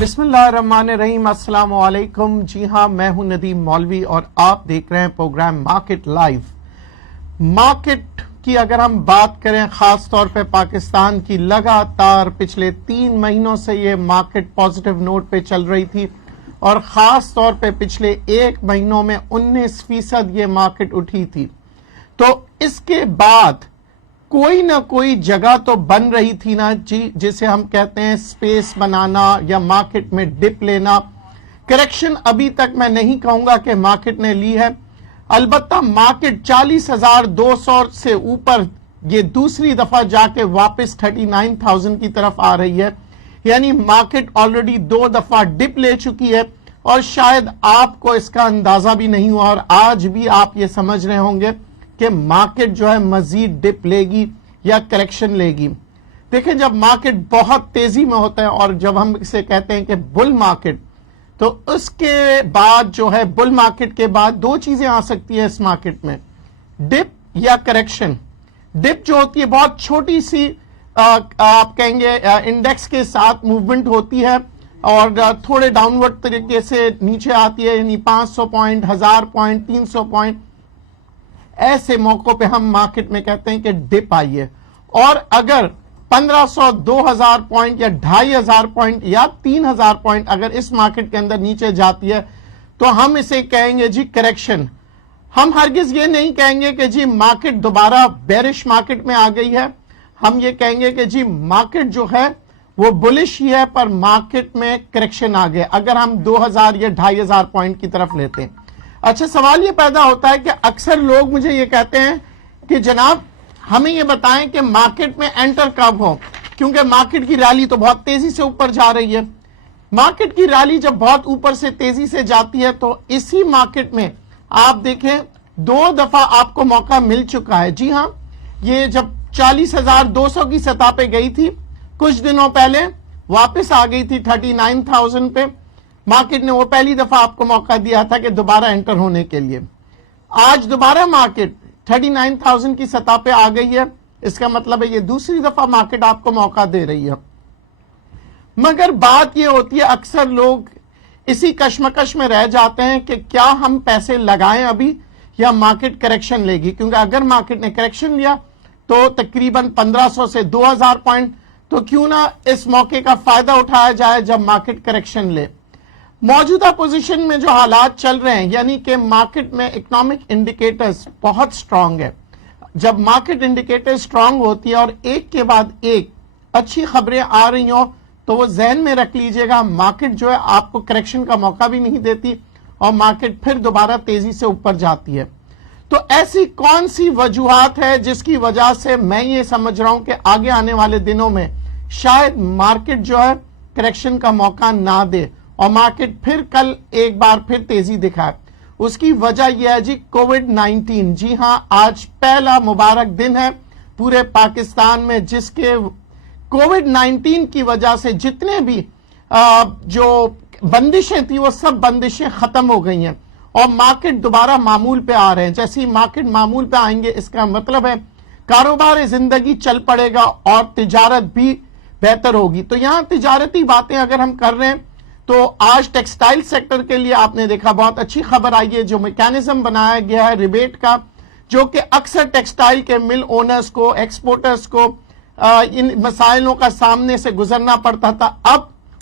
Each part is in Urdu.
بسم اللہ الرحمن الرحیم، السلام علیکم۔ جی ہاں، میں ہوں ندیم مولوی اور آپ دیکھ رہے ہیں پروگرام مارکیٹ لائیو۔ مارکیٹ کی اگر ہم بات کریں، خاص طور پہ پاکستان کی، لگاتار پچھلے 3 مہینوں سے یہ مارکیٹ پازیٹیو نوٹ پہ چل رہی تھی اور خاص طور پہ پچھلے 1 مہینوں میں 19% یہ مارکیٹ اٹھی تھی۔ تو اس کے بعد کوئی نہ کوئی جگہ تو بن رہی تھی نا جی، جسے ہم کہتے ہیں سپیس بنانا یا مارکیٹ میں ڈپ لینا۔ کریکشن ابھی تک میں نہیں کہوں گا کہ مارکیٹ نے لی ہے، البتہ مارکیٹ 40,200 سے اوپر یہ دوسری دفعہ جا کے واپس 39,000 کی طرف آ رہی ہے، یعنی مارکیٹ آلریڈی 2 دفعہ ڈپ لے چکی ہے اور شاید آپ کو اس کا اندازہ بھی نہیں ہوا، اور آج بھی آپ یہ سمجھ رہے ہوں گے کہ مارکیٹ جو ہے مزید ڈپ لے گی یا کریکشن لے گی۔ دیکھیں، جب مارکیٹ بہت تیزی میں ہوتا ہے اور جب ہم اسے کہتے ہیں کہ بل مارکیٹ، تو اس کے بعد جو ہے بل مارکیٹ کے بعد 2 چیزیں آ سکتی ہیں اس مارکیٹ میں، ڈپ یا کریکشن۔ ڈپ جو ہوتی ہے بہت چھوٹی سی، آپ کہیں گے انڈیکس کے ساتھ موومنٹ ہوتی ہے اور تھوڑے ڈاؤن ورڈ طریقے سے نیچے آتی ہے، یعنی 500 پوائنٹ، 1000 پوائنٹ، 300 پوائنٹ، ایسے موقعوں پہ ہم مارکیٹ میں کہتے ہیں کہ ڈپ آئی ہے۔ اور اگر 1500، 2000 پوائنٹ یا 2500 پوائنٹ یا 3000 پوائنٹ اگر اس مارکیٹ کے اندر نیچے جاتی ہے تو ہم اسے کہیں گے جی کریکشن۔ ہم ہرگز یہ نہیں کہیں گے کہ جی مارکیٹ دوبارہ بیرش مارکیٹ میں آ گئی ہے، ہم یہ کہیں گے کہ جی مارکیٹ جو ہے وہ بلش ہی ہے پر مارکیٹ میں کریکشن آ گیا، اگر ہم 2000 یا 2500 پوائنٹ کی طرف لیتے ہیں۔ اچھا، سوال یہ پیدا ہوتا ہے کہ اکثر لوگ مجھے یہ کہتے ہیں کہ جناب ہمیں یہ بتائیں کہ مارکیٹ میں انٹر کب ہو، کیونکہ مارکیٹ کی ریلی تو بہت تیزی سے اوپر جا رہی ہے۔ مارکیٹ کی ریلی جب بہت اوپر سے تیزی سے جاتی ہے تو اسی مارکیٹ میں آپ دیکھیں 2 دفعہ آپ کو موقع مل چکا ہے۔ جی ہاں، یہ جب 40,200 کی سطح پہ گئی تھی کچھ دنوں پہلے، واپس آ گئی تھی 39,000 پہ، مارکیٹ نے وہ پہلی دفعہ آپ کو موقع دیا تھا کہ دوبارہ انٹر ہونے کے لیے۔ آج دوبارہ مارکیٹ 39,000 کی سطح پہ آ گئی ہے، اس کا مطلب ہے یہ دوسری دفعہ مارکیٹ آپ کو موقع دے رہی ہے۔ مگر بات یہ ہوتی ہے، اکثر لوگ اسی کشمکش میں رہ جاتے ہیں کہ کیا ہم پیسے لگائیں ابھی یا مارکیٹ کریکشن لے گی، کیونکہ اگر مارکیٹ نے کریکشن لیا تو تقریباً 1500 سے 2000 پوائنٹ، تو کیوں نہ اس موقع کا فائدہ اٹھایا جائے جب مارکیٹ کریکشن لے۔ موجودہ پوزیشن میں جو حالات چل رہے ہیں، یعنی کہ مارکیٹ میں اکنامک انڈیکیٹرز بہت سٹرونگ ہے۔ جب مارکیٹ انڈیکیٹر سٹرونگ ہوتی ہے اور ایک کے بعد ایک اچھی خبریں آ رہی ہوں تو وہ ذہن میں رکھ لیجئے گا، مارکیٹ جو ہے آپ کو کریکشن کا موقع بھی نہیں دیتی اور مارکیٹ پھر دوبارہ تیزی سے اوپر جاتی ہے۔ تو ایسی کون سی وجوہات ہے جس کی وجہ سے میں یہ سمجھ رہا ہوں کہ آگے آنے والے دنوں میں شاید مارکیٹ جو ہے کریکشن کا موقع نہ دے اور مارکیٹ پھر کل ایک بار پھر تیزی دکھائے؟ اس کی وجہ یہ ہے جی کووڈ-19۔ جی ہاں، آج پہلا مبارک دن ہے پورے پاکستان میں جس کے کووڈ-19 کی وجہ سے جتنے بھی جو بندشیں تھیں وہ سب بندشیں ختم ہو گئی ہیں اور مارکیٹ دوبارہ معمول پہ آ رہے ہیں۔ جیسے ہی مارکیٹ معمول پہ آئیں گے اس کا مطلب ہے کاروبار زندگی چل پڑے گا اور تجارت بھی بہتر ہوگی۔ تو یہاں تجارتی باتیں اگر ہم کر رہے ہیں تو آج ٹیکسٹائل سیکٹر کے لیے آپ نے دیکھا بہت اچھی خبر آئی ہے، جو میکینزم بنایا گیا ہے ریبیٹ کا، جو کہ اکثر ٹیکسٹائل کے مل اونرز کو، ایکسپورٹرز کو ان مسائلوں کا سامنے سے گزرنا پڑتا تھا، اب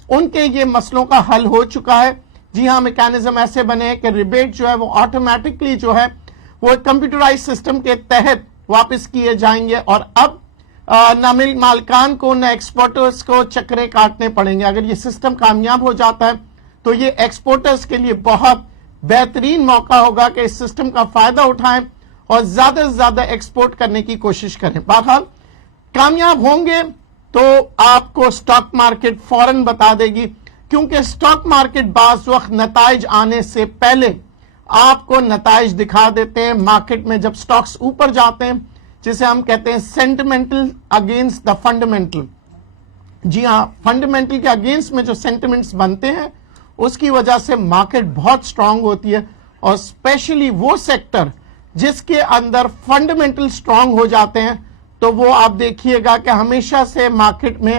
ان کے یہ مسئلوں کا حل ہو چکا ہے۔ جی ہاں، میکینزم ایسے بنے کہ ریبیٹ جو ہے وہ آٹومیٹکلی جو ہے وہ کمپیوٹرائز سسٹم کے تحت واپس کیے جائیں گے اور اب نہ مل مالکان کو نہ ایکسپورٹرز کو چکرے کاٹنے پڑیں گے۔ اگر یہ سسٹم کامیاب ہو جاتا ہے تو یہ ایکسپورٹرز کے لیے بہت بہترین موقع ہوگا کہ اس سسٹم کا فائدہ اٹھائیں اور زیادہ سے زیادہ ایکسپورٹ کرنے کی کوشش کریں۔ بہرحال کامیاب ہوں گے تو آپ کو سٹاک مارکیٹ فوراً بتا دے گی، کیونکہ سٹاک مارکیٹ بعض وقت نتائج آنے سے پہلے آپ کو نتائج دکھا دیتے ہیں۔ مارکیٹ میں جب سٹاکس اوپر جاتے ہیں جسے ہم کہتے ہیں سینٹیمنٹل اگینسٹ دا فنڈامنٹل، جی ہاں، فنڈامنٹل کے اگینسٹ میں جو سینٹیمنٹس بنتے ہیں اس کی وجہ سے مارکیٹ بہت سٹرونگ ہوتی ہے، اور اسپیشلی وہ سیکٹر جس کے اندر فنڈامنٹل سٹرونگ ہو جاتے ہیں تو وہ آپ دیکھیے گا کہ ہمیشہ سے مارکیٹ میں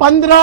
15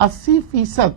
80%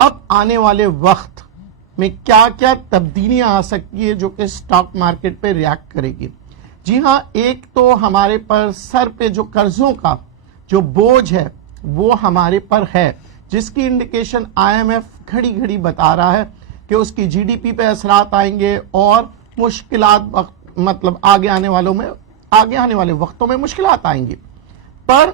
اب آنے والے وقت میں کیا کیا تبدیلیاں آ سکتی ہے جو کہ اسٹاک مارکیٹ پہ ریاکٹ کرے گی. جی ہاں, ایک تو ہمارے پر سر پہ جو قرضوں کا جو بوجھ ہے وہ ہمارے پر ہے, جس کی انڈیکیشن آئی ایم ایف گھڑی گھڑی بتا رہا ہے کہ اس کی جی ڈی پی پہ اثرات آئیں گے اور مشکلات مطلب آگے آنے والے وقتوں میں مشکلات آئیں گی. پر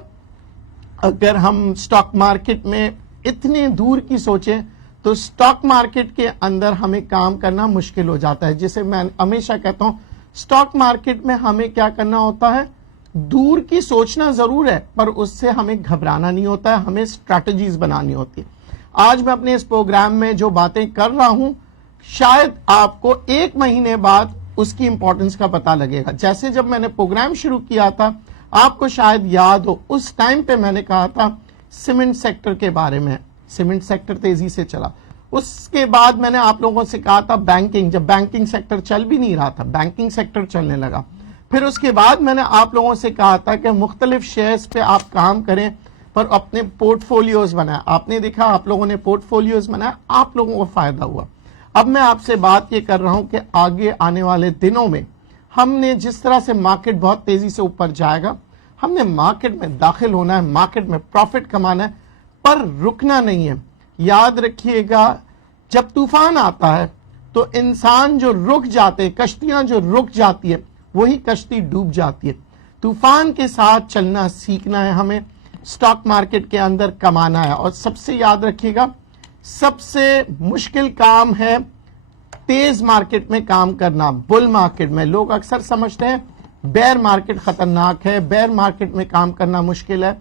اگر ہم اسٹاک مارکیٹ میں اتنے دور کی سوچیں تو اسٹاک مارکیٹ کے اندر ہمیں کام کرنا مشکل ہو جاتا ہے. جسے میں ہمیشہ کہتا ہوں اسٹاک مارکیٹ میں ہمیں کیا کرنا ہوتا ہے, دور کی سوچنا ضرور ہے پر اس سے ہمیں گھبرانا نہیں ہوتا ہے, ہمیں اسٹریٹجیز بنانی ہوتی ہے. آج میں اپنے اس پروگرام میں جو باتیں کر رہا ہوں شاید آپ کو ایک مہینے بعد اس کی امپورٹنس کا پتہ لگے گا. جیسے جب میں نے پروگرام شروع کیا تھا آپ کو شاید یاد ہو, اس ٹائم پہ میں نے کہا تھا سیمنٹ سیکٹر کے بارے میں, سیمنٹ سیکٹر تیزی سے چلا. اس کے بعد میں نے آپ لوگوں سے کہا تھا بینکنگ, جب بینکنگ سیکٹر چل بھی نہیں رہا تھا بینکنگ سیکٹر چلنے لگا. پھر اس کے بعد میں نے آپ لوگوں سے کہا تھا کہ مختلف شیئرز پہ آپ کام کریں پر اپنے پورٹ فولیوز بنائیں. آپ نے دیکھا آپ لوگوں نے پورٹ فولیوز بنایا, آپ لوگوں کو فائدہ ہوا. اب میں آپ سے بات یہ کر رہا ہوں کہ آگے آنے والے دنوں میں ہم نے جس طرح سے مارکیٹ بہت تیزی سے اوپر جائے گا, ہم نے مارکیٹ میں داخل ہونا ہے, مارکیٹ میں پروفٹ کمانا ہے پر رکنا نہیں ہے. یاد رکھیے گا جب طوفان آتا ہے تو انسان جو رک جاتے, کشتیاں جو رک جاتی ہے وہی کشتی ڈوب جاتی ہے. طوفان کے ساتھ چلنا سیکھنا ہے ہمیں, اسٹاک مارکیٹ کے اندر کمانا ہے. اور سب سے یاد رکھیے گا سب سے مشکل کام ہے تیز مارکیٹ میں کام کرنا. بل مارکیٹ میں لوگ اکثر سمجھتے ہیں بیئر مارکیٹ خطرناک ہے, بیئر مارکیٹ میں کام کرنا مشکل ہے.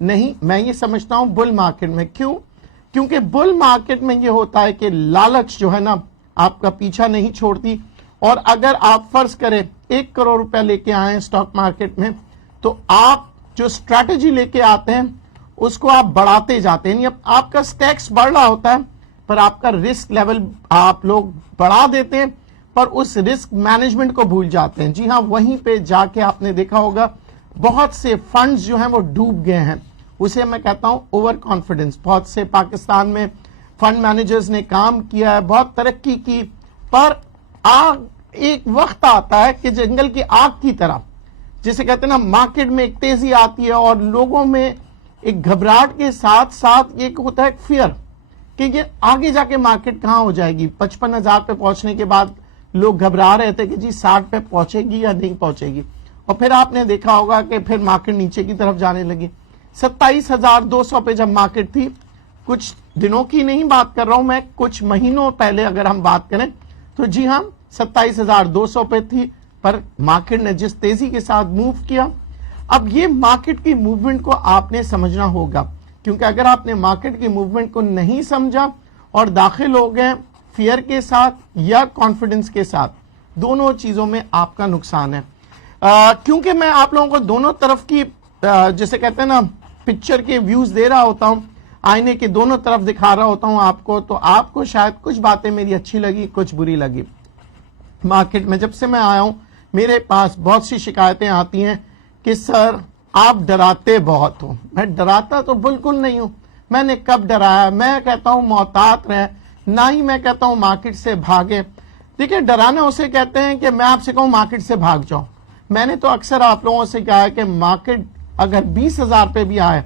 نہیں, میں یہ سمجھتا ہوں بل مارکیٹ میں. کیونکہ بل مارکیٹ میں یہ ہوتا ہے کہ لالچ جو ہے نا آپ کا پیچھا نہیں چھوڑتی, اور اگر آپ فرض کریں 1 کروڑ روپے لے کے آئیں اسٹاک مارکیٹ میں تو آپ جو اسٹریٹجی لے کے آتے ہیں اس کو آپ بڑھاتے جاتے ہیں. آپ کا سٹیکس بڑھ رہا ہوتا ہے پر آپ کا رسک لیول آپ لوگ بڑھا دیتے ہیں پر اس رسک مینجمنٹ کو بھول جاتے ہیں. جی ہاں, وہیں پہ جا کے آپ نے دیکھا ہوگا بہت سے فنڈز جو ہیں وہ ڈوب گئے ہیں. اسے میں کہتا ہوں اوور کانفیڈنس. بہت سے پاکستان میں فنڈ مینیجرز نے کام کیا ہے, بہت ترقی کی, پر ایک وقت آتا ہے کہ جنگل کی آگ کی طرح, جسے کہتے ہیں نا مارکیٹ میں ایک تیزی آتی ہے اور لوگوں میں ایک گھبراہٹ کے ساتھ ساتھ ایک ہوتا ہے فیئر کہ یہ آگے جا کے مارکیٹ کہاں ہو جائے گی. 55,000 پہ پہنچنے کے بعد لوگ گھبرا رہے تھے کہ جی 60 پہ پہنچے گی یا نہیں پہنچے گی, اور پھر آپ نے دیکھا ہوگا کہ پھر مارکیٹ نیچے کی طرف جانے لگی. 27,200 پہ جب مارکیٹ تھی, کچھ دنوں کی نہیں بات کر رہا ہوں میں, کچھ مہینوں پہلے اگر ہم بات کریں تو جی ہاں 27,200 پہ تھی, پر مارکیٹ نے جس تیزی کے ساتھ موو کیا. اب یہ مارکیٹ کی موومنٹ کو آپ نے سمجھنا ہوگا, کیونکہ اگر آپ نے مارکیٹ کی موومنٹ کو نہیں سمجھا اور داخل ہو گئے فیئر کے ساتھ یا کانفیڈنس کے ساتھ, دونوں چیزوں میں آپ کا نقصان ہے. کیونکہ میں آپ لوگوں کو دونوں طرف کی جسے کہتے ہیں نا پکچر کے ویوز دے رہا ہوتا ہوں, آئینے کے دونوں طرف دکھا رہا ہوتا ہوں آپ کو, تو آپ کو شاید کچھ باتیں میری اچھی لگی کچھ بری لگی. مارکیٹ میں جب سے میں آیا ہوں میرے پاس بہت سی شکایتیں آتی ہیں کہ سر آپ ڈراتے بہت ہو. میں ڈراتا تو بالکل نہیں ہوں, میں نے کب ڈرایا؟ میں کہتا ہوں محتاط رہیں, نہ ہی میں کہتا ہوں مارکیٹ سے بھاگے. دیکھیں ڈرانا اسے کہتے ہیں کہ میں آپ سے کہوں مارکیٹ سے بھاگ جاؤ. میں نے تو اکثر آپ لوگوں سے کہا ہے کہ مارکیٹ اگر 20,000 پہ بھی آئے,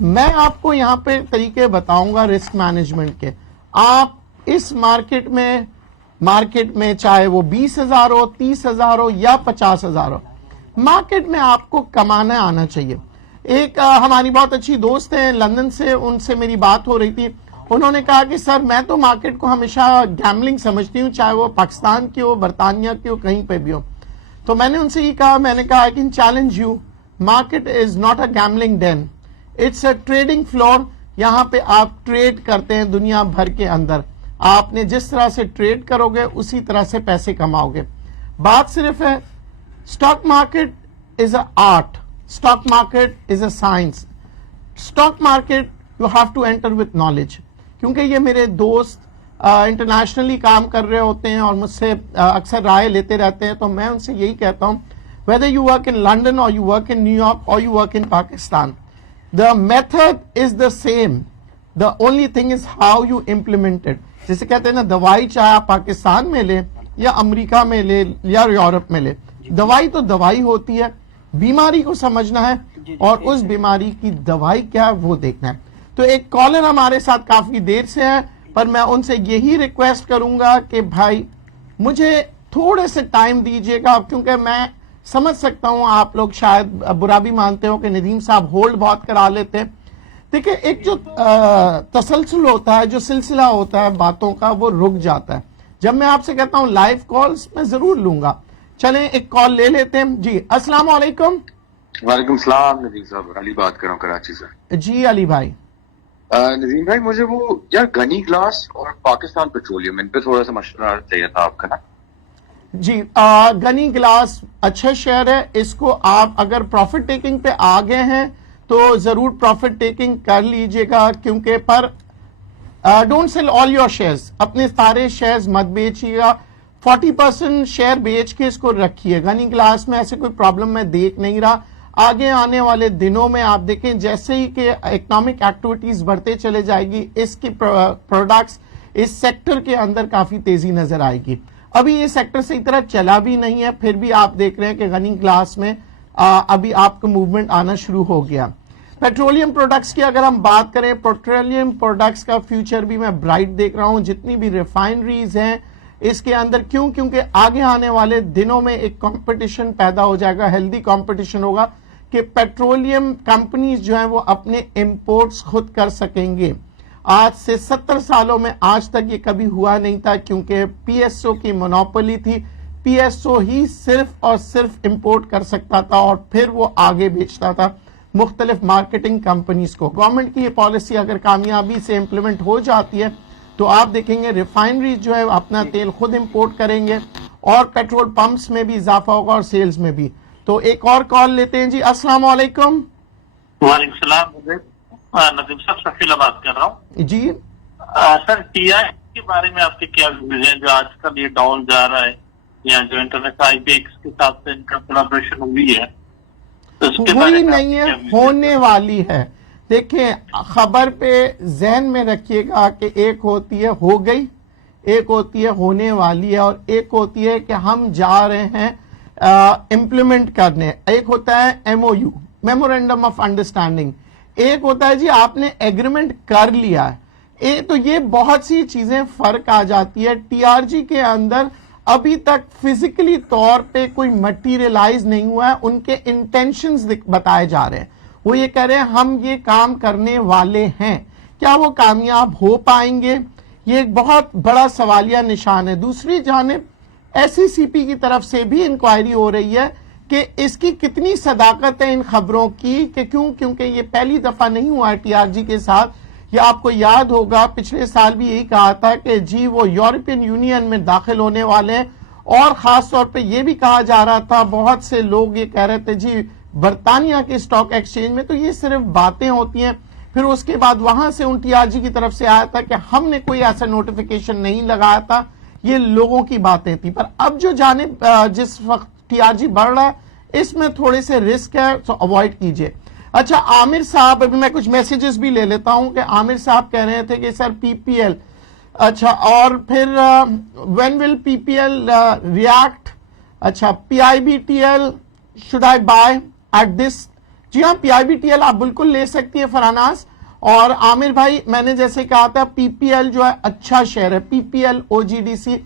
میں آپ کو یہاں پہ طریقے بتاؤں گا رسک مینجمنٹ کے. آپ اس مارکیٹ میں چاہے وہ 20,000 ہو, 30,000 ہو یا 50,000 ہو, مارکیٹ میں آپ کو کمانا آنا چاہیے. ایک ہماری بہت اچھی دوست ہیں لندن سے, ان سے میری بات ہو رہی تھی. انہوں نے کہا کہ سر میں تو مارکیٹ کو ہمیشہ گیملنگ سمجھتی ہوں, چاہے وہ پاکستان کی ہو, برطانیہ کی ہو, کہیں پہ بھی ہو. تو میں نے ان سے یہ کہا, میں نے کہا I can challenge you, market is not a gambling den, it's a trading floor. یہاں پہ آپ ٹریڈ کرتے ہیں دنیا بھر کے اندر, آپ نے جس طرح سے ٹریڈ کرو گے اسی طرح سے پیسے کماؤ گے. بات صرف ہے stock market is a art, stock market is a science. Stock market you have to enter with knowledge. کیونکہ یہ میرے دوست انٹرنیشنلی کام کر رہے ہوتے ہیں اور مجھ سے اکثر رائے لیتے رہتے ہیں, تو میں ان سے یہی کہتا ہوں whether you work in London or you work in New York or you work in Pakistan, the method is the same. the only thing is how you implement it. جیسے کہتے ہیں نا دوائی چاہے آپ پاکستان میں لے یا امریکہ میں لے یا یورپ میں لے, دوائی تو دوائی ہوتی ہے, بیماری کو سمجھنا ہے اور اس بیماری کی دوائی کیا ہے وہ دیکھنا ہے. تو ایک کالر ہمارے ساتھ کافی دیر سے ہے, پر میں ان سے یہی ریکویسٹ کروں گا کہ بھائی مجھے تھوڑے سے ٹائم دیجیے گا, کیونکہ میں سمجھ سکتا ہوں آپ لوگ شاید برا بھی مانتے ہو کہ ندیم صاحب ہولڈ بہت کرا لیتے. دیکھیں ایک جو تسلسل ہوتا ہے, جو سلسلہ ہوتا ہے باتوں کا, وہ رک جاتا ہے. جب میں آپ سے کہتا ہوں لائیو کالز میں ضرور لوں گا. چلیں ایک کال لے لیتے ہیں. جی السلام علیکم. وعلیکم السلام ندیم صاحب, علی بات کر رہا ہوں کراچی سے. جی علی بھائی. ندیم بھائی مجھے وہ یار گنی گلاس اور پاکستان پیٹرولیم ان پہ تھوڑا سا مشورہ چاہیے تھا آپ کا نا. جی گنی گلاس اچھا شیئر ہے, اس کو آپ اگر پروفٹ ٹیکنگ پہ آ گئے ہیں تو ضرور پروفٹ ٹیکنگ کر لیجئے گا, کیونکہ پر don't sell all your shares, اپنے سارے شیئرز مت بیچیے گا, 40% شیئر بیچ کے اس کو رکھیے. گنی گلاس میں ایسے کوئی پرابلم میں دیکھ نہیں رہا. آگے آنے والے دنوں میں آپ دیکھیں جیسے ہی کہ اکنامک ایکٹیویٹیز بڑھتے چلے جائے گی, اس کی پروڈکٹس اس سیکٹر کے اندر کافی تیزی نظر آئے گی. ابھی یہ سیکٹر صحیح طرح چلا بھی نہیں ہے, پھر بھی آپ دیکھ رہے ہیں کہ غنی گلاس میں ابھی آپ کا موومنٹ آنا شروع ہو گیا. پیٹرولیم پروڈکٹس کی اگر ہم بات کریں, پیٹرولیم پروڈکٹس کا فیوچر بھی میں برائٹ دیکھ رہا ہوں. جتنی بھی ریفائنریز ہیں اس کے اندر, کیونکہ آگے آنے والے دنوں میں ایک کمپٹیشن پیدا ہو جائے گا, ہیلدی کمپٹیشن ہوگا کہ پیٹرولیم کمپنیز جو ہیں وہ اپنے امپورٹس خود کر سکیں گے. آج سے 70 سالوں میں آج تک یہ کبھی ہوا نہیں تھا, کیونکہ پی ایس او کی مونوپولی تھی. پی ایس او ہی صرف اور صرف امپورٹ کر سکتا تھا اور پھر وہ آگے بیچتا تھا مختلف مارکیٹنگ کمپنیز کو. گورنمنٹ کی یہ پالیسی اگر کامیابی سے امپلیمنٹ ہو جاتی ہے تو آپ دیکھیں گے ریفائنریز جو ہے اپنا تیل خود امپورٹ کریں گے اور پیٹرول پمپس میں بھی اضافہ ہوگا اور سیلز میں بھی. تو ایک اور کال لیتے ہیں. جی السلام علیکم. وعلیکم السلام. ندیم صاحب شفیلا بات کر رہا ہوں. جی سر ٹی آئی کے بارے میں آپ کے کیا ویوز ہیں, جو آج کل یہ ڈاؤن جا رہا ہے, یا جو انٹرنیٹ آئی پی ایکس کے ساتھ سے ان کا کولیبریشن ہوئی ہے, ہوئی نہیں ہے, ہونے والی ہے. دیکھیں خبر پہ ذہن میں رکھیے گا کہ ایک ہوتی ہے ہو گئی, ایک ہوتی ہے ہونے والی ہے, اور ایک ہوتی ہے کہ ہم جا رہے ہیں امپلیمنٹ کرنے. ایک ہوتا ہے M O U, memorandum of understanding, ایک ہوتا ہے جی آپ نے ایگریمنٹ کر لیا ہے. تو یہ بہت سی چیزیں فرق آ جاتی ہے. ٹی آر جی کے اندر ابھی تک فزیکلی طور پہ کوئی مٹیریلائز نہیں ہوا ہے, ان کے انٹینشنز بتائے جا رہے ہیں. وہ یہ کہہ رہے ہیں ہم یہ کام کرنے والے ہیں, کیا وہ کامیاب ہو پائیں گے, یہ ایک بہت بڑا سوالیہ نشان ہے. دوسری جانب ایس سی سی پی کی طرف سے بھی انکوائری ہو رہی ہے کہ اس کی کتنی صداقت ہے ان خبروں کی, کہ کیونکہ یہ پہلی دفعہ نہیں ہوا ہے ٹی آر جی کے ساتھ. یہ آپ کو یاد ہوگا پچھلے سال بھی یہی کہا تھا کہ جی وہ یورپین یونین میں داخل ہونے والے ہیں, اور خاص طور پہ یہ بھی کہا جا رہا تھا, بہت سے لوگ یہ کہہ رہے تھے جی برطانیہ کے اسٹاک ایکسچینج میں. تو یہ صرف باتیں ہوتی ہیں. پھر اس کے بعد وہاں سے ان ٹی آر جی کی طرف سے آیا تھا کہ ہم نے کوئی ایسا نوٹیفیکیشن نہیں لگایا تھا, یہ لوگوں کی باتیں تھی. پر اب جو جانب جس وقت ٹی آر جی بڑھ رہا ہے اس میں تھوڑے سے رسک ہے, تو اوائڈ کیجئے. اچھا عامر صاحب, ابھی میں کچھ میسیجز بھی لے لیتا ہوں کہ عامر صاحب کہہ رہے تھے کہ سر پی پی ایل, اچھا اور پھر when will P P L react, اچھا P I B T L should I buy at this. جی ہاں P I B T L آپ بالکل لے سکتی ہیں فراناز. اور عامر بھائی میں نے جیسے کہا تھا پی پی ایل جو ہے اچھا شیئر ہے, پی P L O G D C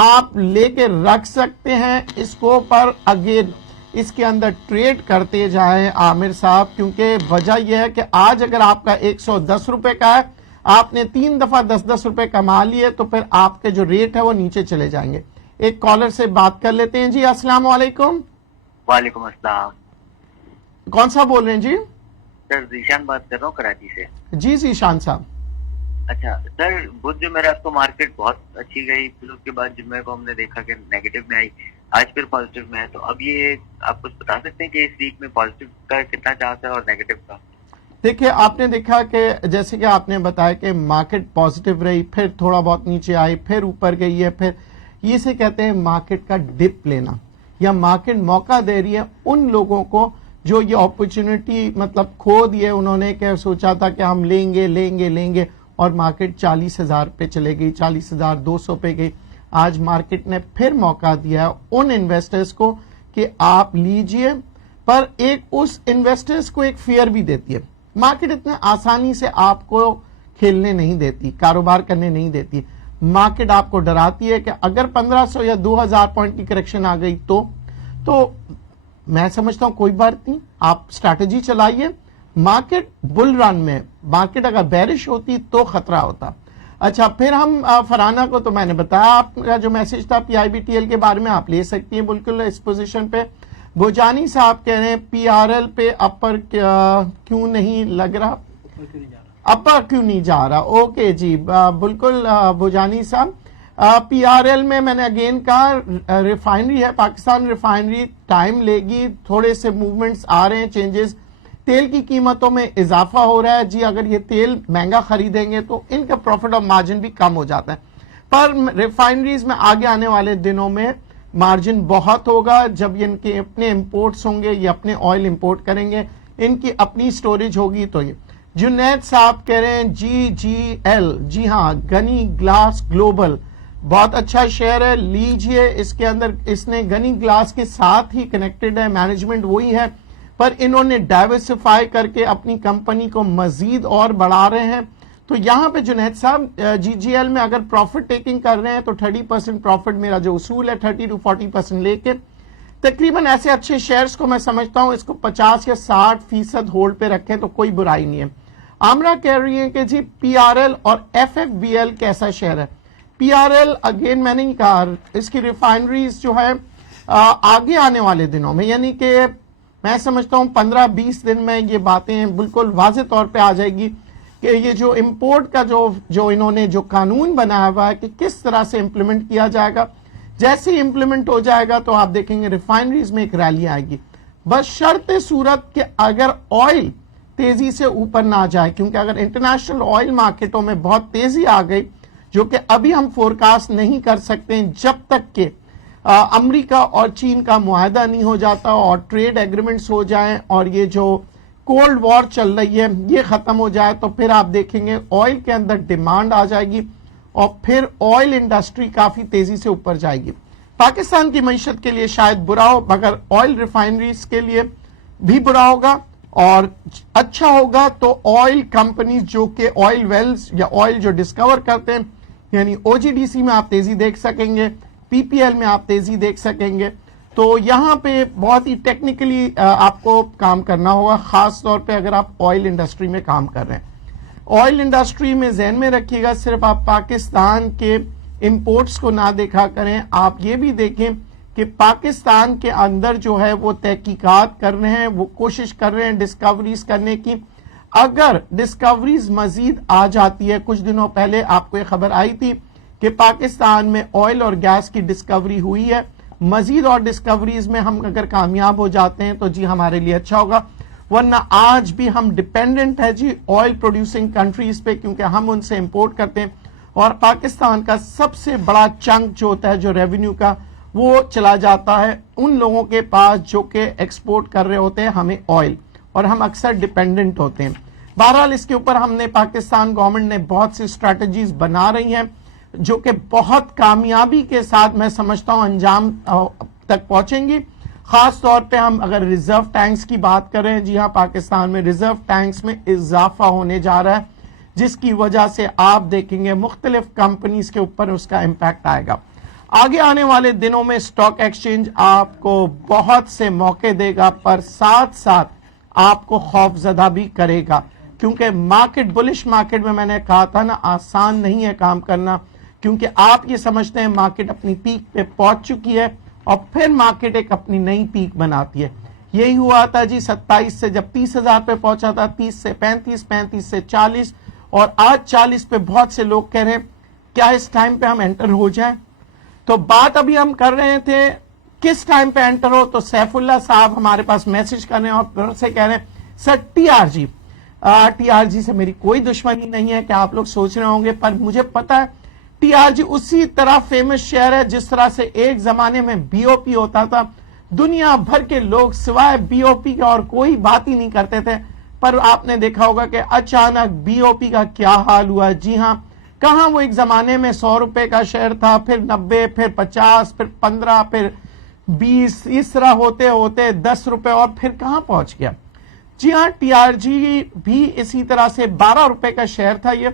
آپ لے کے رکھ سکتے ہیں اس کو, پر اگین اس کے اندر ٹریڈ کرتے جائیں عامر صاحب, کیونکہ وجہ یہ ہے کہ آج اگر آپ کا 110 روپے کا ہے, آپ نے 3 دفعہ 10 روپے کما لیے, تو پھر آپ کے جو ریٹ ہے وہ نیچے چلے جائیں گے. ایک کالر سے بات کر لیتے ہیں. جی السلام علیکم. وعلیکم السلام. کون سا بول رہے ہیں؟ جی سر ذیشان بات کر رہا ہوں کراچی سے. جی ذیشان صاحب. اچھا سر, بدھ جمعرات کو مارکیٹ بہت اچھی گئی, پھر اس کے بعد جمعہ کو ہم نے دیکھا کہ نیگیٹو میں آئی, آج پھر پازیٹیو میں ہے. تو اب یہ آپ کچھ بتا سکتے ہیں کہ اس ویک میں پازیٹیو کا کتنا چانس ہے اور نیگیٹو کا؟ دیکھیں آپ نے دیکھا کہ جیسے کہ آپ نے بتایا کہ مارکیٹ پازیٹیو رہی, پھر تھوڑا بہت نیچے آئی, پھر اوپر گئی ہے, پھر یہ سے کہتے ہیں مارکیٹ کا ڈپ لینا, یا مارکیٹ موقع دے رہی ہے ان لوگوں کو جو یہ اپرچونٹی مطلب کھو دیے انہوں نے, کہ سوچا تھا کہ ہم لیں گے, اور مارکیٹ 40,000 پہ چلے گئی, 40,200 پہ گئی. آج مارکیٹ نے پھر موقع دیا ہے ان انویسٹرز کو کہ آپ لیجئے, پر ایک اس انویسٹرز کو ایک فیئر بھی دیتی ہے. مارکیٹ اتنے آسانی سے آپ کو کھیلنے نہیں دیتی, کاروبار کرنے نہیں دیتی. مارکیٹ آپ کو ڈراتی ہے کہ اگر 1500 یا 2000 پوائنٹ کی کریکشن آ گئی تو میں سمجھتا ہوں کوئی بات نہیں, آپ اسٹریٹجی چلائیے. مارکیٹ بل رن میں, مارکیٹ اگر بیرش ہوتی تو خطرہ ہوتا. اچھا, پھر ہم فرانہ کو تو میں نے بتایا, آپ کا جو میسج تھا پی آئی بی ٹی ایل کے بارے میں آپ لے سکتی ہیں بالکل اس پوزیشن پہ. بوجانی صاحب کہہ رہے ہیں پی آر ایل پہ اپر کیوں نہیں لگ رہا, اپر کیوں نہیں جا رہا. اوکے جی, بالکل بوجانی صاحب, پی آر ایل میں نے اگین کہا ریفائنری ہے, پاکستان ریفائنری ٹائم لے گی, تھوڑے سے موومنٹس آ رہے ہیں, چینجز. تیل کی قیمتوں میں اضافہ ہو رہا ہے جی, اگر یہ تیل مہنگا خریدیں گے تو ان کا پروفٹ اور مارجن بھی کم ہو جاتا ہے. پر ریفائنریز میں آگے آنے والے دنوں میں مارجن بہت ہوگا, جب ان کے اپنے امپورٹس ہوں گے, یہ اپنے آئل امپورٹ کریں گے, ان کی اپنی سٹوریج ہوگی. تو یہ جنید صاحب کہہ رہے ہیں GGL, جی ہاں, گنی گلاس گلوبل بہت اچھا شیئر ہے, لیجئے. اس کے اندر اس نے گنی گلاس کے ساتھ ہی کنیکٹڈ ہے, مینجمنٹ وہی ہے, پر انہوں نے ڈائیورسفائی کر کے اپنی کمپنی کو مزید اور بڑھا رہے ہیں. تو یہاں پہ جنید صاحب GGL میں اگر پروفٹ ٹیکنگ کر رہے ہیں تو 30% پروفٹ میرا جو اصول ہے 30 to 40% لے کے تقریباً ایسے اچھے شیئرز کو میں سمجھتا ہوں اس کو 50 یا 60% ہولڈ پہ رکھیں تو کوئی برائی نہیں ہے. آمرا کہہ رہی ہے کہ جی پی آر ایل اور FFBL کیسا شیئر ہے. پی آر ایل اگین میں نے کہا اس کی ریفائنریز جو ہے آگے آنے والے دنوں میں, یعنی کہ میں سمجھتا ہوں 15-20 دن میں یہ باتیں بالکل واضح طور پہ آ جائے گی کہ یہ جو امپورٹ کا جو انہوں نے جو قانون بنایا ہوا ہے کہ کس طرح سے امپلیمنٹ کیا جائے گا. جیسے ہی امپلیمنٹ ہو جائے گا تو آپ دیکھیں گے ریفائنریز میں ایک ریلی آئے گی, بس شرط صورت کہ اگر آئل تیزی سے اوپر نہ جائے, کیونکہ اگر انٹرنیشنل آئل مارکیٹوں میں بہت تیزی آ گئی جو کہ ابھی ہم فورکاسٹ نہیں کر سکتے جب تک کہ امریکہ اور چین کا معاہدہ نہیں ہو جاتا اور ٹریڈ ایگریمنٹس ہو جائیں اور یہ جو کولڈ وار چل رہی ہے یہ ختم ہو جائے, تو پھر آپ دیکھیں گے آئل کے اندر ڈیمانڈ آ جائے گی اور پھر آئل انڈسٹری کافی تیزی سے اوپر جائے گی. پاکستان کی معیشت کے لیے شاید برا ہو, مگر آئل ریفائنریز کے لیے بھی برا ہوگا, اور اچھا ہوگا تو آئل کمپنیز جو کہ آئل ویلز یا آئل جو ڈسکور کرتے ہیں, یعنی OGDC میں آپ تیزی دیکھ سکیں گے, PPL میں آپ تیزی دیکھ سکیں گے. تو یہاں پہ بہت ہی ٹیکنیکلی آپ کو کام کرنا ہوگا, خاص طور پہ اگر آپ آئل انڈسٹری میں کام کر رہے ہیں. آئل انڈسٹری میں ذہن میں رکھیے گا, صرف آپ پاکستان کے امپورٹس کو نہ دیکھا کریں, آپ یہ بھی دیکھیں کہ پاکستان کے اندر جو ہے وہ تحقیقات کر رہے ہیں, وہ کوشش کر رہے ہیں ڈسکوریز کرنے کی. اگر ڈسکوریز مزید آ جاتی ہے, کچھ دنوں پہلے آپ کو یہ خبر آئی تھی کہ پاکستان میں آئل اور گیس کی ڈسکوری ہوئی ہے, مزید اور ڈسکوریز میں ہم اگر کامیاب ہو جاتے ہیں تو جی ہمارے لیے اچھا ہوگا, ورنہ آج بھی ہم ڈیپینڈنٹ ہے جی آئل پروڈیوسنگ کنٹریز پہ, کیونکہ ہم ان سے امپورٹ کرتے ہیں اور پاکستان کا سب سے بڑا چنک جو ہوتا ہے جو ریونیو کا وہ چلا جاتا ہے ان لوگوں کے پاس جو کہ ایکسپورٹ کر رہے ہوتے ہیں ہمیں آئل, اور ہم اکثر ڈیپینڈنٹ ہوتے ہیں. بہرحال اس کے اوپر ہم نے پاکستان گورنمنٹ نے بہت سی اسٹریٹجیز بنا رہی ہیں جو کہ بہت کامیابی کے ساتھ میں سمجھتا ہوں انجام تک پہنچیں گی. خاص طور پہ ہم اگر ریزرو ٹینکس کی بات کریں, جی ہاں پاکستان میں ریزرو ٹینکس میں اضافہ ہونے جا رہا ہے, جس کی وجہ سے آپ دیکھیں گے مختلف کمپنیز کے اوپر اس کا امپیکٹ آئے گا. آگے آنے والے دنوں میں اسٹاک ایکسچینج آپ کو بہت سے موقع دے گا, پر ساتھ ساتھ آپ کو خوف زدہ بھی کرے گا, کیونکہ مارکیٹ بلش مارکیٹ میں نے کہا تھا نا, آسان نہیں ہے کام کرنا, کیونکہ آپ یہ سمجھتے ہیں مارکیٹ اپنی پیک پہ پہنچ چکی ہے اور پھر مارکیٹ ایک اپنی نئی پیک بناتی ہے. یہی ہوا تھا جی 27 سے جب 30,000 پہ پہنچا تھا, 30 سے 35, 35 سے 40, اور آج 40 پہ بہت سے لوگ کہہ رہے ہیں کیا اس ٹائم پہ ہم انٹر ہو جائیں. تو بات ابھی ہم کر رہے تھے کس ٹائم پہ انٹر ہو, تو سیف اللہ صاحب ہمارے پاس میسج کر رہے ہیں اور گھر سے کہہ رہے ہیں سر ٹی آر جی سے میری کوئی دشمنی نہیں ہے کہ آپ لوگ سوچ رہے ہوں گے, پر مجھے پتا ہے ٹی آر جی اسی طرح فیمس شیئر ہے جس طرح سے ایک زمانے میں بی او پی ہوتا تھا. دنیا بھر کے لوگ سوائے بی او پی کے اور کوئی بات ہی نہیں کرتے تھے. پر آپ نے دیکھا ہوگا کہ اچانک بی او پی کا کیا حال ہوا. جی ہاں, کہاں وہ ایک زمانے میں 100 روپے کا شیئر تھا, پھر 90, پھر 50, پھر 15, پھر 20, اس طرح ہوتے ہوتے 10 روپے, اور پھر کہاں پہنچ گیا. جی ہاں, ٹی آر جی بھی اسی طرح سے 12 روپے کا شیئر تھا, یہ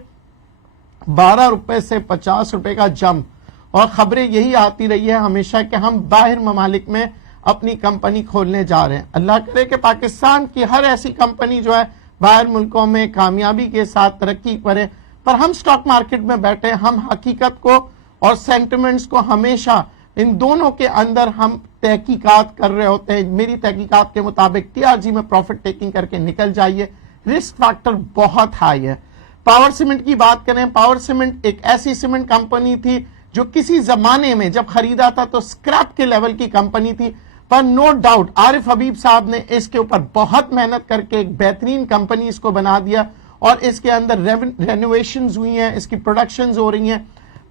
12 روپے سے 50 روپے کا جمپ, اور خبریں یہی آتی رہی ہے ہمیشہ کہ ہم باہر ممالک میں اپنی کمپنی کھولنے جا رہے ہیں. اللہ کرے کہ پاکستان کی ہر ایسی کمپنی جو ہے باہر ملکوں میں کامیابی کے ساتھ ترقی کرے, پر ہم سٹاک مارکیٹ میں بیٹھے, ہم حقیقت کو اور سینٹیمنٹس کو ہمیشہ ان دونوں کے اندر ہم تحقیقات کر رہے ہوتے ہیں. میری تحقیقات کے مطابق ٹی آر جی میں پروفٹ ٹیکنگ کر کے نکل جائیے, رسک فیکٹر بہت ہائی ہے. پاور سیمنٹ کی بات کریں, پاور سیمنٹ ایک ایسی سیمنٹ کمپنی تھی جو کسی زمانے میں جب خریدا تھا تو سکریپ کے لیول کی کمپنی تھی, پر نو ڈاؤٹ عارف حبیب صاحب نے اس کے اوپر بہت محنت کر کے ایک بہترین کمپنی اس کو بنا دیا, اور اس کے اندر رینوویشنز ہوئی ہیں, اس کی پروڈکشنز ہو رہی ہیں.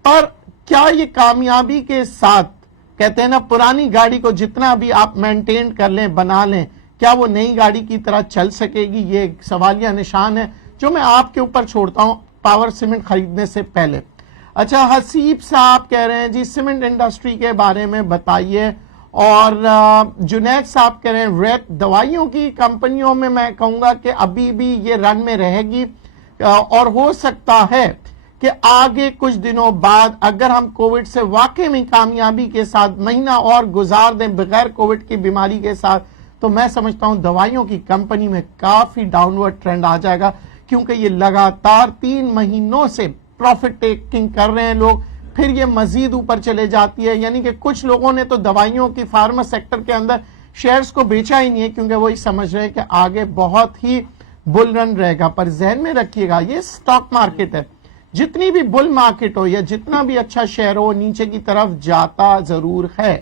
پر کیا یہ کامیابی کے ساتھ, کہتے ہیں نا پرانی گاڑی کو جتنا بھی آپ مینٹین کر لیں, بنا لیں, کیا وہ نئی گاڑی کی طرح چل سکے گی؟ یہ ایک سوالیہ نشان ہے جو میں آپ کے اوپر چھوڑتا ہوں پاور سیمنٹ خریدنے سے پہلے. اچھا, حسیب صاحب کہہ رہے ہیں جی سیمنٹ انڈسٹری کے بارے میں بتائیے, اور جنید صاحب کہہ رہے ہیں ریت دوائیوں کی کمپنیوں میں میں کہوں گا کہ ابھی بھی یہ رن میں رہے گی, اور ہو سکتا ہے کہ آگے کچھ دنوں بعد اگر ہم کووڈ سے واقعی میں کامیابی کے ساتھ مہینہ اور گزار دیں بغیر کووڈ کی بیماری کے ساتھ, تو میں سمجھتا ہوں دوائیوں کی کمپنی میں کافی ڈاؤن ورڈ ٹرینڈ آ جائے گا, کیونکہ یہ لگاتار 3 مہینوں سے پروفٹ ٹیکنگ کر رہے ہیں لوگ, پھر یہ مزید اوپر چلے جاتی ہے. یعنی کہ کچھ لوگوں نے تو دوائیوں کی فارما سیکٹر کے اندر شیئرز کو بیچا ہی نہیں ہے, کیونکہ وہی سمجھ رہے ہیں کہ آگے بہت ہی بل رن رہے گا. پر ذہن میں رکھیے گا یہ سٹاک مارکیٹ ہے, جتنی بھی بل مارکیٹ ہو یا جتنا بھی اچھا شیئر ہو نیچے کی طرف جاتا ضرور ہے.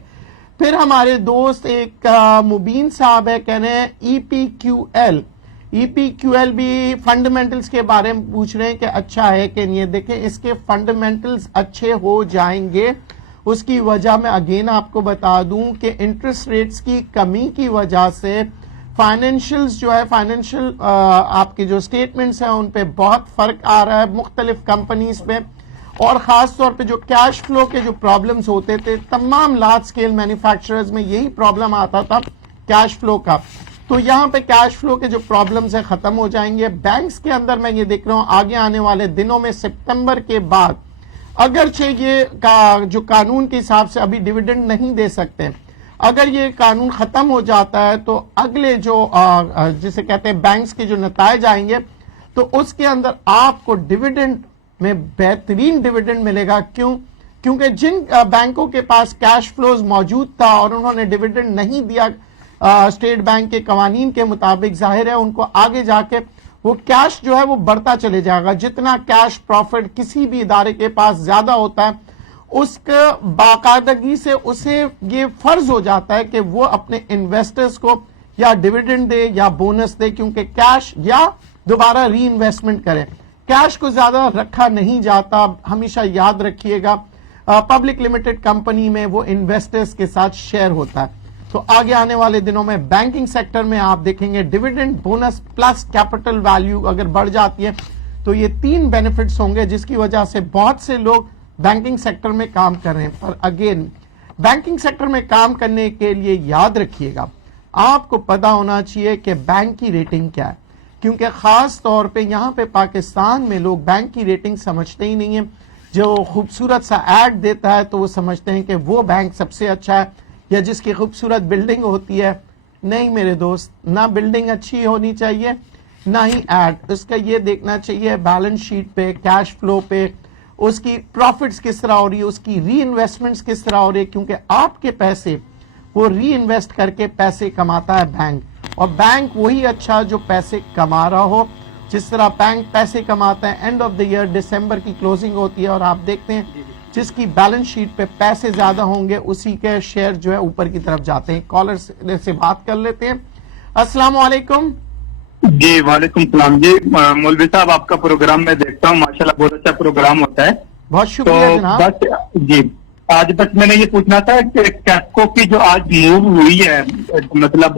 پھر ہمارے دوست ایک مبین صاحب ہے, کہہ رہے ہیں ای پی کیو ایل بھی فنڈامنٹلز کے بارے میں پوچھ رہے ہیں کہ اچھا ہے کہ نہیں. دیکھیں اس کے فنڈامنٹلز اچھے ہو جائیں گے, اس کی وجہ میں اگین آپ کو بتا دوں کہ انٹرسٹ ریٹس کی کمی کی وجہ سے فائنینشلز جو ہے, فائنینشل آپ کے جو سٹیٹمنٹس ہیں ان پہ بہت فرق آ رہا ہے مختلف کمپنیز پہ, اور خاص طور پہ جو کیش فلو کے جو پرابلمز ہوتے تھے تمام لارج سکیل مینوفیکچررز میں یہی پرابلم آتا تھا کیش فلو کا, تو یہاں پہ کیش فلو کے جو پرابلمز ہیں ختم ہو جائیں گے. بینکس کے اندر میں یہ دیکھ رہا ہوں آگے آنے والے دنوں میں سپتمبر کے بعد, اگرچہ یہ جو قانون کے حساب سے ابھی ڈیویڈنڈ نہیں دے سکتے, اگر یہ قانون ختم ہو جاتا ہے تو اگلے جو جسے کہتے ہیں بینکس کے جو نتائج آئیں گے تو اس کے اندر آپ کو ڈیویڈنڈ میں بہترین ڈیویڈنڈ ملے گا. کیونکہ جن بینکوں کے پاس کیش فلوز موجود تھا اور انہوں نے ڈیویڈنڈ نہیں دیا اسٹیٹ بینک کے قوانین کے مطابق, ظاہر ہے ان کو آگے جا کے وہ کیش جو ہے وہ بڑھتا چلے جائے گا. جتنا کیش پروفٹ کسی بھی ادارے کے پاس زیادہ ہوتا ہے اس کا باقاعدگی سے اسے یہ فرض ہو جاتا ہے کہ وہ اپنے انویسٹرز کو یا ڈیویڈنڈ دے یا بونس دے, کیونکہ کیش یا دوبارہ ری انویسٹمنٹ کرے. کیش کو زیادہ رکھا نہیں جاتا, ہمیشہ یاد رکھیے گا. پبلک لمیٹڈ کمپنی میں وہ انویسٹرز کے ساتھ شیئر ہوتا ہے. تو آگے آنے والے دنوں میں بینکنگ سیکٹر میں آپ دیکھیں گے dividend, bonus plus capital value اگر بڑھ جاتی ہے تو یہ 3 بینیفٹس ہوں گے, جس کی وجہ سے بہت سے لوگ بینکنگ سیکٹر میں کام کر رہے ہیں. پر اگین بینکنگ سیکٹر میں کام کرنے کے لیے یاد رکھیے گا آپ کو پتا ہونا چاہیے کہ بینک کی ریٹنگ کیا ہے, کیونکہ خاص طور پہ یہاں پہ پاکستان میں لوگ بینک کی ریٹنگ سمجھتے ہی نہیں ہیں. جو خوبصورت سا ایڈ دیتا ہے تو وہ سمجھتے ہیں کہ وہ بینک سب سے اچھا ہے, یا جس کی خوبصورت بلڈنگ ہوتی ہے. نہیں میرے دوست, نہ بلڈنگ اچھی ہونی چاہیے نہ ہی ایڈ. اس کا یہ دیکھنا چاہیے بیلنس شیٹ پہ, کیش فلو پہ, اس کی پروفٹس کس طرح ہو رہی ہے, اس کی ری انویسٹمنٹس کس طرح ہو رہی ہے, کیونکہ آپ کے پیسے وہ ری انویسٹ کر کے پیسے کماتا ہے بینک, اور بینک وہی اچھا جو پیسے کما رہا ہو. جس طرح بینک پیسے کماتا ہے اینڈ آف دی ایئر دسمبر کی کلوزنگ ہوتی ہے اور آپ دیکھتے ہیں جس کی بیلنس شیٹ پہ پیسے زیادہ ہوں گے اسی کے شیئر جو ہے اوپر کی طرف جاتے ہیں. کالر سے بات کر لیتے ہیں. السلام علیکم. جی وعلیکم السلام. جی مولوی صاحب آپ کا پروگرام میں دیکھتا ہوں, ماشاءاللہ بہت اچھا پروگرام ہوتا ہے. بہت شکریہ جناب. بس جی آج بس میں نے یہ پوچھنا تھا کہ کیپکو کی جو آج موو ہوئی ہے, مطلب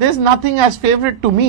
There is nothing as favorite to me.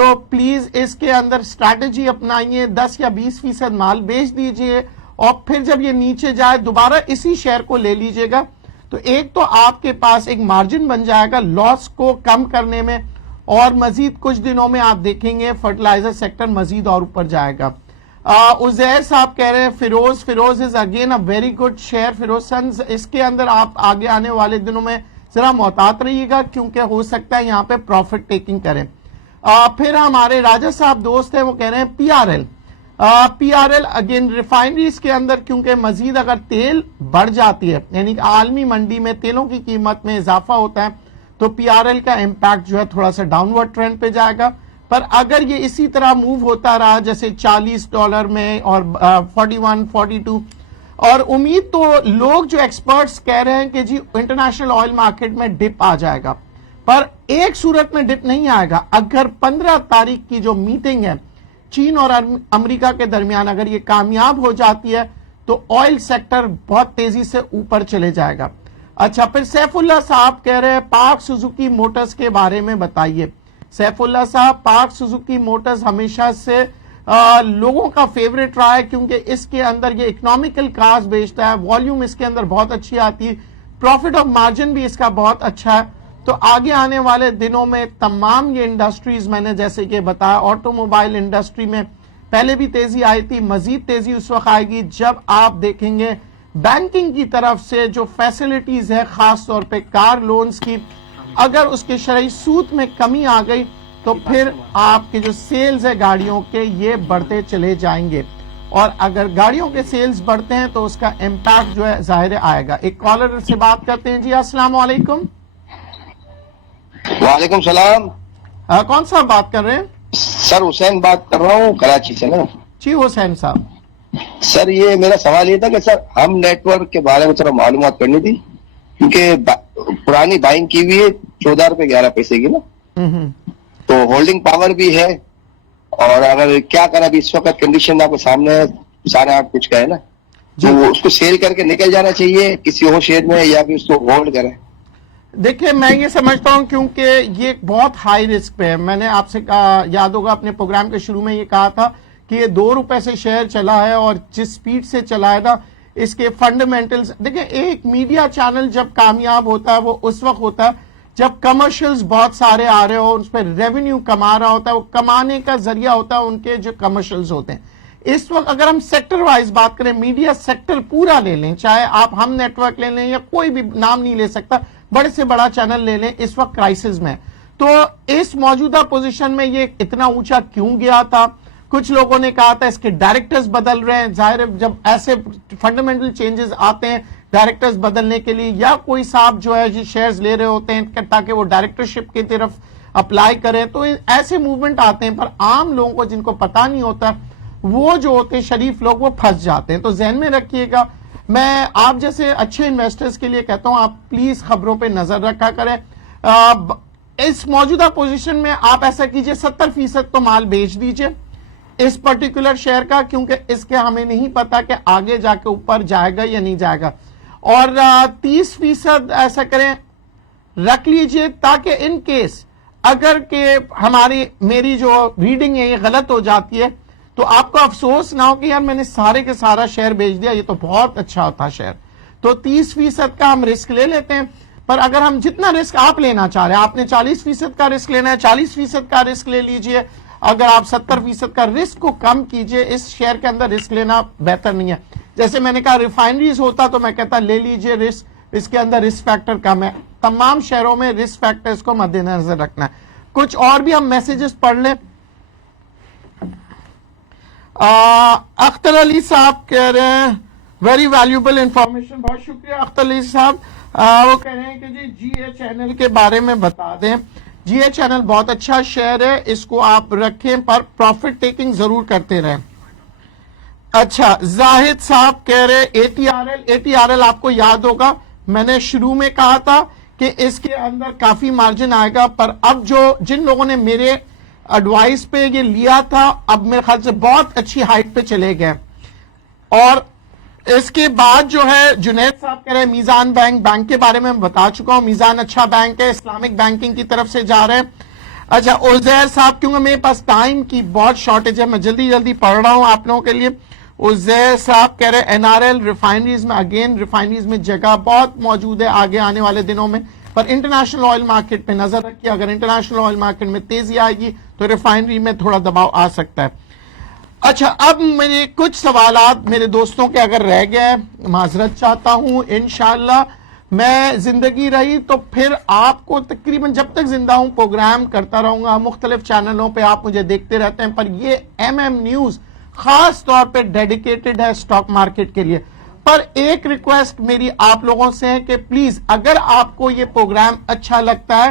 تو پلیز اس کے اندر اسٹریٹجی اپنائیے, 10 یا 20% مال بیچ دیجئے اور پھر جب یہ نیچے جائے دوبارہ اسی شیئر کو لے لیجئے گا. تو ایک تو آپ کے پاس ایک مارجن بن جائے گا لاس کو کم کرنے میں, اور مزید کچھ دنوں میں آپ دیکھیں گے فرٹیلائزر سیکٹر مزید اور اوپر جائے گا. عزیر صاحب کہہ رہے ہیں Feroz is again a very good share. Feroz sons, اس کے اندر آپ آگے آنے والے دنوں میں ذرا محتاط رہیے گا کیونکہ ہو سکتا ہے یہاں پہ پروفٹ ٹیکنگ کریں. پھر ہمارے راجہ صاحب دوست ہیں وہ کہہ رہے ہیں P R L again refineries کے اندر, کیونکہ مزید اگر تیل بڑھ جاتی ہے یعنی عالمی منڈی میں تیلوں کی قیمت میں اضافہ ہوتا ہے تو پی آر ایل کا امپیکٹ جو ہے تھوڑا سا ڈاؤن ورڈ ٹرینڈ پہ جائے گا. پر اگر یہ اسی طرح موو ہوتا رہا جیسے $40 میں اور 41, 42, اور امید تو لوگ جو ایکسپرٹس کہہ رہے ہیں کہ جی انٹرنیشنل آئل مارکیٹ میں ڈپ آ جائے گا, پر ایک صورت میں ڈپ نہیں آئے گا, اگر 15 تاریخ کی جو میٹنگ ہے چین اور امریکہ کے درمیان اگر یہ کامیاب ہو جاتی ہے تو آئل سیکٹر بہت تیزی سے اوپر چلے جائے گا. اچھا, پھر سیف اللہ صاحب کہہ رہے ہیں پارک سوزوکی موٹرز کے بارے میں بتائیے. سیف اللہ صاحب, پارک سوزوکی موٹرز ہمیشہ سے لوگوں کا فیوریٹ رہا ہے کیونکہ اس کے اندر یہ اکنامیکل کارز بیچتا ہے, والیوم اس کے اندر بہت اچھی آتی ہے, پروفٹ آف مارجن بھی اس کا بہت اچھا ہے. تو آگے آنے والے دنوں میں تمام یہ انڈسٹریز میں نے جیسے کہ بتایا, آٹو موبائل انڈسٹری میں پہلے بھی تیزی آئی تھی, مزید تیزی اس وقت آئے گی جب آپ دیکھیں گے بینکنگ کی طرف سے جو فیسلٹیز ہے خاص طور پہ کار لونز کی, اگر اس کے شرعی سود میں کمی آ گئی تو پھر آپ کے جو سیلز ہے گاڑیوں کے یہ بڑھتے چلے جائیں گے, اور اگر گاڑیوں کے سیلز بڑھتے ہیں تو اس کا امپیکٹ جو ہے ظاہر آئے گا. ایک کالر سے بات کرتے ہیں. جی السلام علیکم. وعلیکم السلام. کون صاحب بات کر رہے ہیں؟ سر حسین بات کر رہا ہوں کراچی سے نا. جی حسین صاحب. سر یہ میرا سوال یہ تھا کہ سر ہم نیٹ ورک کے بارے میں تھوڑا معلومات کرنی تھی کیونکہ پرانی بائنگ کی ہوئی ہے $14.11 کی نا, تو ہولڈنگ پاور بھی ہے, اور اگر کیا کریں ابھی اس وقت کنڈیشن آپ کے سامنے 8.5 کچھ کا ہے نا, تو اس کو سیل کر کے نکل جانا چاہیے کسی اور شیئر میں یا پھر اس کو ہولڈ کریں؟ دیکھیں میں یہ سمجھتا ہوں کیونکہ یہ بہت ہائی رسک پہ ہے. میں نے آپ سے کہا, یاد ہوگا اپنے پروگرام کے شروع میں یہ کہا تھا کہ یہ $2 سے شیئر چلا ہے اور جس سپیڈ سے چلا ہے نا اس کے فنڈامنٹلز. دیکھیں ایک میڈیا چینل جب کامیاب ہوتا ہے وہ اس وقت ہوتا ہے جب کمرشلز بہت سارے آ رہے ہو, اس پہ ریونیو کما رہا ہوتا ہے, وہ کمانے کا ذریعہ ہوتا ہے ان کے جو کمرشلز ہوتے ہیں. اس وقت اگر ہم سیکٹر وائز بات کریں, میڈیا سیکٹر پورا لے لیں, چاہے آپ ہم نیٹ ورک لے لیں یا کوئی بھی نام نہیں لے سکتا, بڑے سے بڑا چینل لے لیں, اس وقت کرائسس میں. تو اس موجودہ پوزیشن میں یہ اتنا اونچا کیوں گیا تھا؟ کچھ لوگوں نے کہا تھا اس کے ڈائریکٹرز بدل رہے ہیں. ظاہر ہے جب ایسے فنڈامنٹل چینجز آتے ہیں ڈائریکٹرز بدلنے کے لیے, یا کوئی صاحب جو ہے شیئرز لے رہے ہوتے ہیں تاکہ وہ ڈائریکٹرشپ کی طرف اپلائی کریں, تو ایسے موومنٹ آتے ہیں. پر عام لوگوں کو جن کو پتہ نہیں ہوتا وہ جو ہوتے ہیں شریف لوگ وہ پھنس جاتے ہیں. تو ذہن میں رکھیے گا, میں آپ جیسے اچھے انویسٹرز کے لیے کہتا ہوں آپ پلیز خبروں پہ نظر رکھا کریں. اس موجودہ پوزیشن میں آپ ایسا کیجئے 70% تو مال بیچ دیجئے اس پرٹیکولر شیئر کا, کیونکہ اس کے ہمیں نہیں پتا کہ آگے جا کے اوپر جائے گا یا نہیں جائے گا, اور 30% ایسا کریں رکھ لیجئے تاکہ ان کیس اگر کہ میری جو ریڈنگ ہے یہ غلط ہو جاتی ہے تو آپ کو افسوس نہ ہو کہ یار میں نے سارے کے سارا شیئر بیچ دیا, یہ تو بہت اچھا ہوتا شیئر. تو 30% کا ہم رسک لے لیتے ہیں, پر اگر ہم جتنا رسک آپ لینا چاہ رہے ہیں, آپ نے 40% کا رسک لینا ہے 40% کا رسک لے لیجئے. اگر آپ 70% کا رسک کو کم کیجئے, اس شیئر کے اندر رسک لینا بہتر نہیں ہے. جیسے میں نے کہا ریفائنریز ہوتا تو میں کہتا لے لیجئے رسک, اس کے اندر رسک فیکٹر کم ہے. تمام شہروں میں رسک فیکٹرز کو مد نظر رکھنا ہے. کچھ اور بھی ہم میسیجز پڑھ لیں. اختر علی صاحب کہہ رہے ہیں ویری ویلیوبل انفارمیشن. بہت شکریہ اختر علی صاحب. وہ کہہ رہے ہیں کہ جی اے چینل کے بارے میں بتا دیں. جی اے چینل بہت اچھا شیئر ہے, اس کو آپ رکھیں پر پروفٹ ٹیکنگ ضرور کرتے رہیں. اچھا زاہد صاحب کہہ رہے اے ٹی آر ایل آپ کو یاد ہوگا میں نے شروع میں کہا تھا کہ اس کے اندر کافی مارجن آئے گا, پر اب جن لوگوں نے میرے ایڈوائس پہ یہ لیا تھا اب میرے خیال سے بہت اچھی ہائٹ پہ چلے گئے. اور اس کے بعد جو ہے جنید صاحب کہہ رہے ہیں میزان بینک کے بارے میں بتا چکا ہوں, میزان اچھا بینک ہے, اسلامک بینکنگ کی طرف سے جا رہے ہیں. اچھا عزیر صاحب، کیونکہ میرے پاس ٹائم کی بہت شارٹیج ہے، میں جلدی جلدی پڑھ رہا ہوں آپ لوگوں کے لیے. عزیر صاحب کہہ رہے NRL ریفائنریز میں اگین ریفائنریز میں جگہ بہت موجود ہے آگے آنے والے دنوں میں، پر انٹرنیشنل آئل مارکیٹ پہ نظر رکھیے. اگر انٹرنیشنل آئل مارکیٹ میں تیزی آئے گی تو ریفائنری میں تھوڑا دباؤ آ سکتا ہے. اچھا اب میرے کچھ سوالات میرے دوستوں کے اگر رہ گئے معذرت چاہتا ہوں. انشاءاللہ میں زندگی رہی تو پھر آپ کو تقریباً جب تک زندہ ہوں پروگرام کرتا رہوں گا. مختلف چینلوں پہ آپ مجھے دیکھتے رہتے ہیں، پر یہ MM نیوز خاص طور پہ ڈیڈیکیٹڈ ہے سٹاک مارکیٹ کے لیے. پر ایک ریکویسٹ میری آپ لوگوں سے ہے کہ پلیز اگر آپ کو یہ پروگرام اچھا لگتا ہے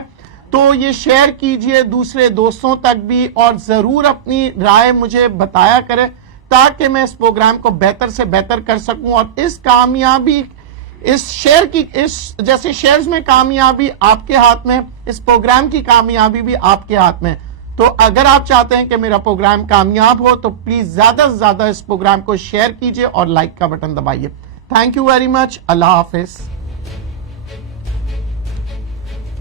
تو یہ شیئر کیجئے دوسرے دوستوں تک بھی، اور ضرور اپنی رائے مجھے بتایا کرے تاکہ میں اس پروگرام کو بہتر سے بہتر کر سکوں. اور اس کامیابی، اس شیئر کی، اس جیسے شیئرز میں کامیابی آپ کے ہاتھ میں، اس پروگرام کی کامیابی بھی آپ کے ہاتھ میں. تو اگر آپ چاہتے ہیں کہ میرا پروگرام کامیاب ہو تو پلیز زیادہ سے زیادہ اس پروگرام کو شیئر کیجئے اور لائک کا بٹن دبائیے. Thank you very much. Allah حافظ.